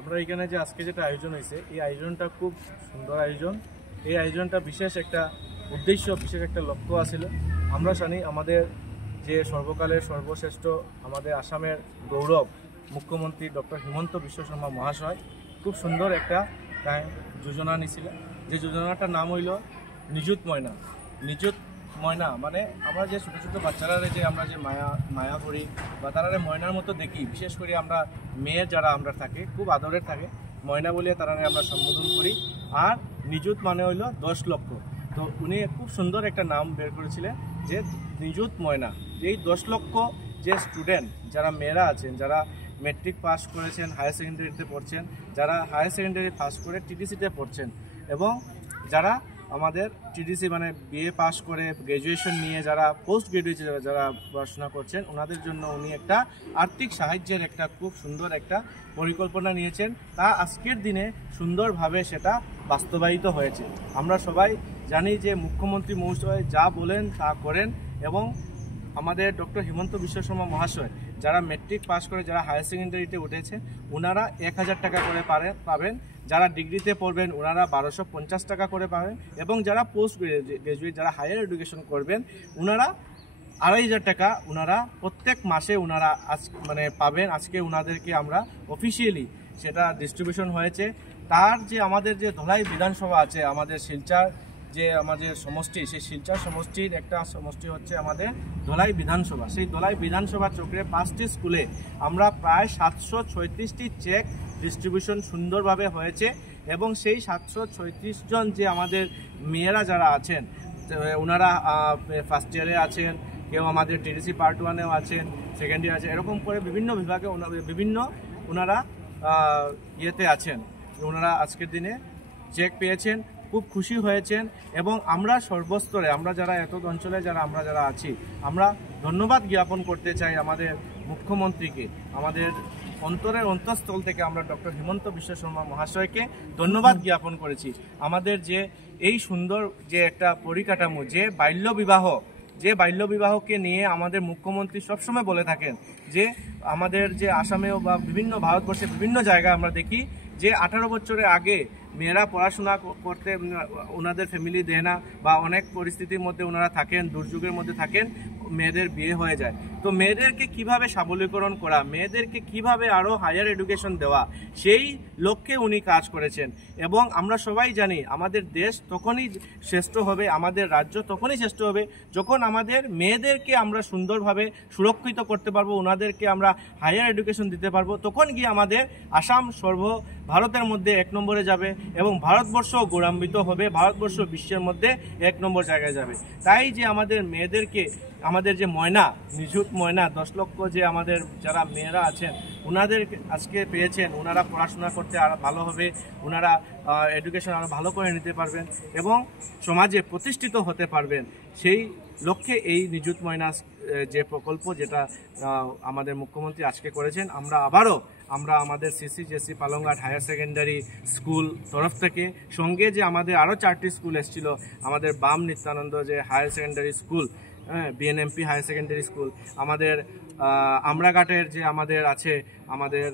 আমরা এখানে যে আজকে যেটা আয়োজন হয়েছে এই আয়োজনটা খুব সুন্দর আয়োজন। এই আয়োজনটা বিশেষ একটা উদ্দেশ্য, বিশেষ একটা লক্ষ্য আছিল। আমরা জানি আমাদের যে সর্বকালের সর্বশ্রেষ্ঠ আমাদের আসামের গৌরব মুখ্যমন্ত্রী ডক্টর হিমন্ত বিশ্ব শর্মা মহাশয় খুব সুন্দর একটা যোজনা নিছিল। যে যোজনাটার নাম হইল নিযুত ময়না। নিযুত ময়না মানে আমরা যে ছোটো ছোটো বাচ্চারা যে আমরা যে মায়া করি বা তারা ময়নার মতো দেখি, বিশেষ করে আমরা মেয়ে যারা আমরা থাকে খুব আদরের থাকে, ময়না বলিয়ে তারা আমরা সম্বোধন করি। আর নিযুত মানে হইল 10 লক্ষ। তো উনি খুব সুন্দর একটা নাম বের করেছিলেন যে নিযুত ময়না। এই 10 লক্ষ যে স্টুডেন্ট যারা মেয়েরা আছেন, যারা মেট্রিক পাস করেছেন, হায়ার সেকেন্ডারিতে পড়ছেন, যারা হায়ার সেকেন্ডারি পাস করে টিটিসিতে পড়ছেন, এবং যারা আমাদের টিটিসি মানে বিএ পাস করে গ্র্যাজুয়েশন নিয়ে যারা পোস্ট গ্র্যাজুয়েশন যারা পড়াশোনা করছেন, ওনাদের জন্য উনি একটা আর্থিক সাহায্যের একটা খুব সুন্দর একটা পরিকল্পনা নিয়েছেন। তা আজকের দিনে সুন্দরভাবে সেটা বাস্তবায়িত হয়েছে। আমরা সবাই জানি যে মুখ্যমন্ত্রী মহাশয় যা বলেন তা করেন, এবং আমাদের ডক্টর হিমন্ত বিশ্ব শর্মা মহাশয় যারা মেট্রিক পাস করে যারা হায়ার সেকেন্ডারিতে উঠেছে ওনারা 1000 টাকা করে পাবেন, যারা ডিগ্রিতে পড়বেন ওনারা 1250 টাকা করে পাবেন, এবং যারা পোস্ট গ্রাজুয়েট যারা হায়ার এডুকেশন করবেন ওনারা 2500 টাকা ওনারা প্রত্যেক মাসে ওনারা পাবেন। আজকে ওনাদেরকে আমরা অফিসিয়ালি সেটা ডিস্ট্রিবিউশন হয়েছে। তার যে আমাদের যে ধলাই বিধানসভা আছে, আমাদের শিলচর যে আমাদের সমষ্টি, সেই শিলচর সমষ্টির একটা সমষ্টি হচ্ছে আমাদের ধলাই বিধানসভা। সেই ধলাই বিধানসভা চক্রে 5টি স্কুলে আমরা প্রায় 736টি চেক ডিস্ট্রিবিউশন সুন্দরভাবে হয়েছে। এবং সেই 736 জন যে আমাদের মেয়েরা যারা আছেন ওনারা ফার্স্ট ইয়ারে আছেন, কেউ আমাদের টিটিসি পার্ট 1-এও আছেন, সেকেন্ড ইয়ার আছে, এরকম করে বিভিন্ন বিভাগে বিভিন্ন ওনারা ইয়েতে আছেন। ওনারা আজকের দিনে চেক পেয়েছেন, খুব খুশি হয়েছেন। এবং আমরা সর্বস্তরে আমরা যারা এত অঞ্চলে আমরা যারা আছি, আমরা ধন্যবাদ জ্ঞাপন করতে চাই আমাদের মুখ্যমন্ত্রীকে। আমাদের অন্তরের অন্তঃস্থল থেকে আমরা ডক্টর হিমন্ত বিশ্ব শর্মা মহাশয়কে ধন্যবাদ জ্ঞাপন করেছি। আমাদের যে এই সুন্দর যে একটা পরিকাঠামো, যে বাল্যবিবাহকে নিয়ে আমাদের মুখ্যমন্ত্রী সবসময় বলে থাকেন যে আমাদের যে আসামেও বা বিভিন্ন ভারতবর্ষে বিভিন্ন জায়গায় আমরা দেখি যে 18 বছরের আগে মেয়েরা পড়াশোনা করতে ওনাদের ফ্যামিলি দেয় না, বা অনেক পরিস্থিতির মধ্যে ওনারা থাকেন, দুর্যোগের মধ্যে থাকেন, মেয়েদের বিয়ে হয়ে যায়। তো মেয়েদেরকে কিভাবে সবলীকরণ করা, মেয়েদেরকে কিভাবে আরও হায়ার এডুকেশন দেওয়া, সেই লক্ষ্যে উনি কাজ করেছেন। এবং আমরা সবাই জানি আমাদের দেশ তখনই শ্রেষ্ঠ হবে, আমাদের রাজ্য তখনই শ্রেষ্ঠ হবে যখন আমাদের মেয়েদেরকে আমরা সুন্দরভাবে সুরক্ষিত করতে পারবো, ওনাদেরকে আমরা হায়ার এডুকেশন দিতে পারবো। তখন গিয়ে আমাদের আসাম ভারতের মধ্যে 1 নম্বরে যাবে, এবং ভারতবর্ষ গৌরবান্বিত হবে, ভারতবর্ষ বিশ্বের মধ্যে 1 নম্বর জায়গায় যাবে। তাই যে আমাদের মেয়েদেরকে আমাদের যে ময়না, নিযুত ময়না 10 লক্ষ যে আমাদের যারা মেয়েরা আছেন ওনাদের আজকে পেয়েছেন, ওনারা পড়াশোনা করতে আরও ভালো হবে, ওনারা এডুকেশন আরও ভালো করে নিতে পারবেন এবং সমাজে প্রতিষ্ঠিত হতে পারবেন। সেই লক্ষ্যে এই নিযুত ময়না যে প্রকল্প যেটা আমাদের মুখ্যমন্ত্রী আজকে করেছেন, আমরা আমাদের CCJC Palanghat higher secondary school তরফ থেকে, সঙ্গে যে আমাদের আরও 4টি স্কুল এসেছিল, আমাদের বাম নিত্যানন্দ যে higher secondary school, BNMP higher secondary school, আমাদের আমরাঘাটের যে আমাদের আছে আমাদের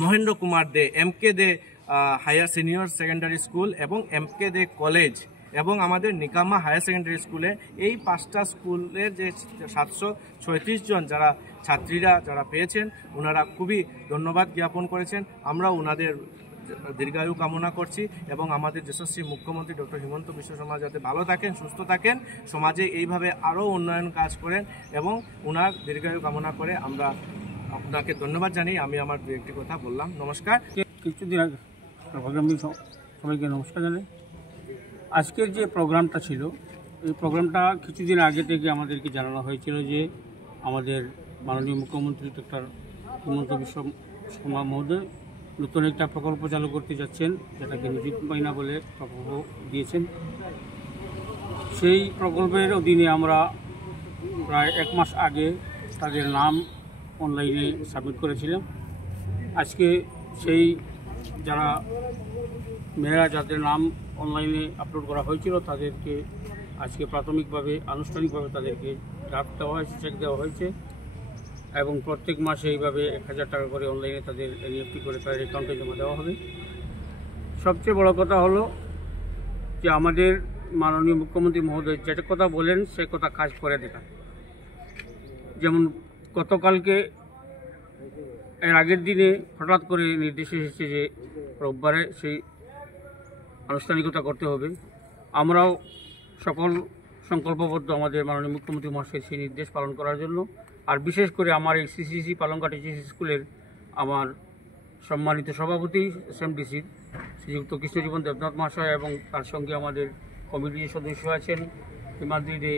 Mahendra Kumar Dey MK Dey higher senior secondary school, এবং MK দে কলেজ, এবং আমাদের নিকামা হায়ার সেকেন্ডারি স্কুলে, এই 5টা স্কুলের যে 736 জন যারা ছাত্রীরা যারা পেয়েছেন ওনারা খুবই ধন্যবাদ জ্ঞাপন করেছেন। আমরা ওনাদের দীর্ঘায়ু কামনা করছি, এবং আমাদের যশস্বী মুখ্যমন্ত্রী ডক্টর হিমন্ত বিশ্ব শর্মা যাতে ভালো থাকেন, সুস্থ থাকেন, সমাজে এইভাবে আরও উন্নয়ন কাজ করেন, এবং ওনার দীর্ঘায়ু কামনা করে আমরা আপনাকে ধন্যবাদ জানি। আমি আমার দু একটি কথা বললাম। নমস্কার। কিছুদিন আগে সবাইকে নমস্কার জানাই। আজকের যে প্রোগ্রামটা ছিল, এই প্রোগ্রামটা কিছুদিন আগে থেকে আমাদেরকে জানানো হয়েছিল যে আমাদের মাননীয় মুখ্যমন্ত্রী ডক্টর হিমন্ত বিশ্ব শর্মা মহোদয় নতুন একটা প্রকল্প চালু করতে যাচ্ছেন, যেটাকে নিযুত ময়না বলে প্রকল্প দিয়েছেন। সেই প্রকল্পের অধীনে আমরা প্রায় 1 মাস আগে তাদের নাম অনলাইনে সাবমিট করেছিলাম। আজকে সেই যারা মেয়েরা যাদের নাম অনলাইনে আপলোড করা হয়েছিল তাদেরকে আজকে প্রাথমিকভাবে আনুষ্ঠানিকভাবে তাদেরকে ড্রাফট দেওয়া হয়েছে, চেক দেওয়া হয়েছে। এবং প্রত্যেক মাসে এইভাবে 1000 টাকা করে অনলাইনে তাদের এনইএফটি করে তাদের অ্যাকাউন্টে জমা দেওয়া হবে। সবচেয়ে বড় কথা হলো যে আমাদের মাননীয় মুখ্যমন্ত্রী মহোদয় যেটা কথা বলেন সে কথা কাজ করে দেখান। যেমন গতকালকে এর আগের দিনে হঠাৎ করে নির্দেশ এসেছে যে রোববারে সেই আনুষ্ঠানিকতা করতে হবে। আমরাও সকল সংকল্পবদ্ধ আমাদের মাননীয় মুখ্যমন্ত্রী মহাশয়ের সেই নির্দেশ পালন করার জন্য। আর বিশেষ করে আমার এই সিসিসি পালংঘাট এইচএস স্কুলের আমার সম্মানিত সভাপতি এসএমডিসির শ্রীযুক্ত কৃষ্ণজীবন দেবনাথ মহাশয় এবং তার সঙ্গে আমাদের কমিটির সদস্য আছেন হিমাদ্রি দে,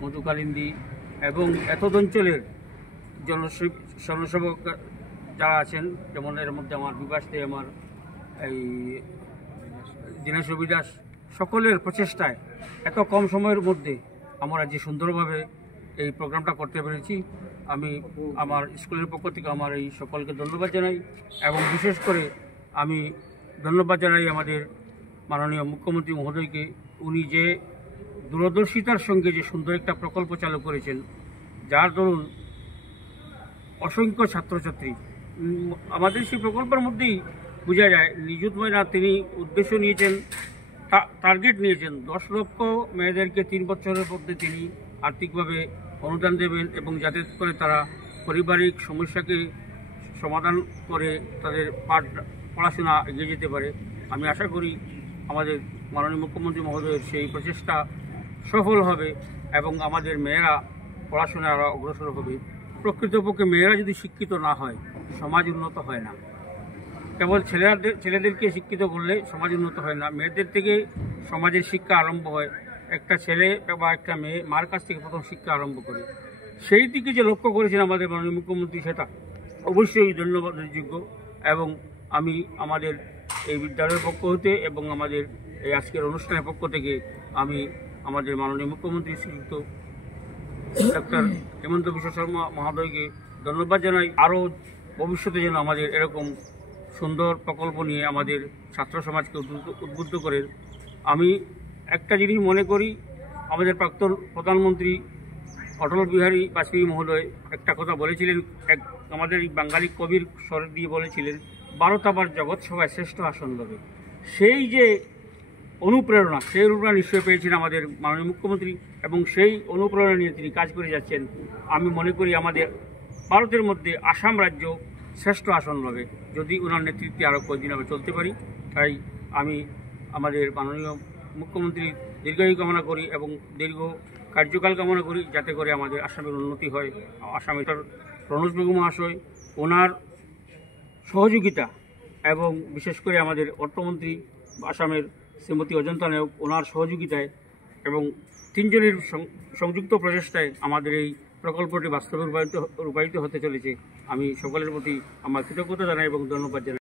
মধু কালিন্দী এবং এতদ অঞ্চলের জনসেবক যারা আছেন, যেমন এর মধ্যে আমার বিভাস দে, আমার এই দীনেশ রবিদাস, সকলের প্রচেষ্টায় এত কম সময়ের মধ্যে আমরা যে সুন্দরভাবে এই প্রোগ্রামটা করতে পেরেছি, আমি আমার স্কুলের পক্ষ থেকে আমার এই সকলকে ধন্যবাদ জানাই। এবং বিশেষ করে আমি ধন্যবাদ জানাই আমাদের মাননীয় মুখ্যমন্ত্রী মহোদয়কে। উনি যে দূরদর্শিতার সঙ্গে যে সুন্দর একটা প্রকল্প চালু করেছেন, যার দরুন অসংখ্য ছাত্রছাত্রী আমাদের সেই প্রকল্পের মধ্যেই বোঝা যায় নিযুতময় না, তিনি উদ্দেশ্য নিয়েছেন, টার্গেট নিয়েছেন 10 লক্ষ মেয়েদেরকে 3 বছরের মধ্যে তিনি আর্থিকভাবে অনুদান দেবেন এবং যাতে করে তারা পারিবারিক সমস্যাকে সমাধান করে তাদের পড়াশোনা এগিয়ে যেতে পারে। আমি আশা করি আমাদের মাননীয় মুখ্যমন্ত্রী মহোদয়ের সেই প্রচেষ্টা সফল হবে এবং আমাদের মেয়েরা পড়াশোনায় আরও অগ্রসর হবে। প্রকৃতপক্ষে মেয়েরা যদি শিক্ষিত না হয় সমাজ উন্নত হয় না। কেবল ছেলেদেরকে শিক্ষিত করলে সমাজ উন্নত হয় না, মেয়েদের থেকে সমাজের শিক্ষা আরম্ভ হয়। একটা ছেলে বা একটা মেয়ে মার কাছ থেকে প্রথম শিক্ষা আরম্ভ করে। সেই দিকে যে লক্ষ্য করেছেন আমাদের মাননীয় মুখ্যমন্ত্রী, সেটা অবশ্যই ধন্যবাদের যোগ্য। এবং আমি আমাদের এই বিদ্যালয়ের পক্ষ হতে এবং আমাদের এই আজকের অনুষ্ঠানের পক্ষ থেকে আমি আমাদের মাননীয় মুখ্যমন্ত্রী শ্রীযুক্ত ডক্টর হেমন্ত বিশ্ব শর্মা মহোদয়কে ধন্যবাদ জানাই। আরও ভবিষ্যতে যেন আমাদের এরকম সুন্দর প্রকল্প নিয়ে আমাদের ছাত্র সমাজকে উদ্বুদ্ধ করে। আমি একটা জিনিস মনে করি, আমাদের প্রাক্তন প্রধানমন্ত্রী অটল বিহারী বাজপেয়ী মহোদয় একটা কথা বলেছিলেন, আমাদের এই বাঙালি কবির স্বর দিয়ে বলেছিলেন, 12বার জগৎ সভায় শ্রেষ্ঠ আসন লবে। সেই যে অনুপ্রেরণা, সেই অনুপ্রেরণা নিশ্চয়ই পেয়েছেন আমাদের মাননীয় মুখ্যমন্ত্রী এবং সেই অনুপ্রেরণা নিয়ে তিনি কাজ করে যাচ্ছেন। আমি মনে করি আমাদের ভারতের মধ্যে আসাম রাজ্য শ্রেষ্ঠ আসন লবে যদি ওনার নেতৃত্বে আরও কয়েকদিন আমরা চলতে পারি। তাই আমি আমাদের মাননীয় মুখ্যমন্ত্রীর দীর্ঘায়ু কামনা করি এবং দীর্ঘ কার্যকাল কামনা করি, যাতে করে আমাদের আসামের উন্নতি হয়। আসামের রণজ বেগম মহাশয়, ওনার সহযোগিতা এবং বিশেষ করে আমাদের অর্থমন্ত্রী আসামের শ্রীমতী অজন্তা নায়ক, ওনার সহযোগিতায় এবং 3 জনের সংযুক্ত প্রচেষ্টায় আমাদের এই প্রকল্পটি বাস্তবে রূপায়িত হতে চলেছে। আমি সকলের প্রতি আমার কৃতজ্ঞতা জানাই এবং ধন্যবাদ জানাই।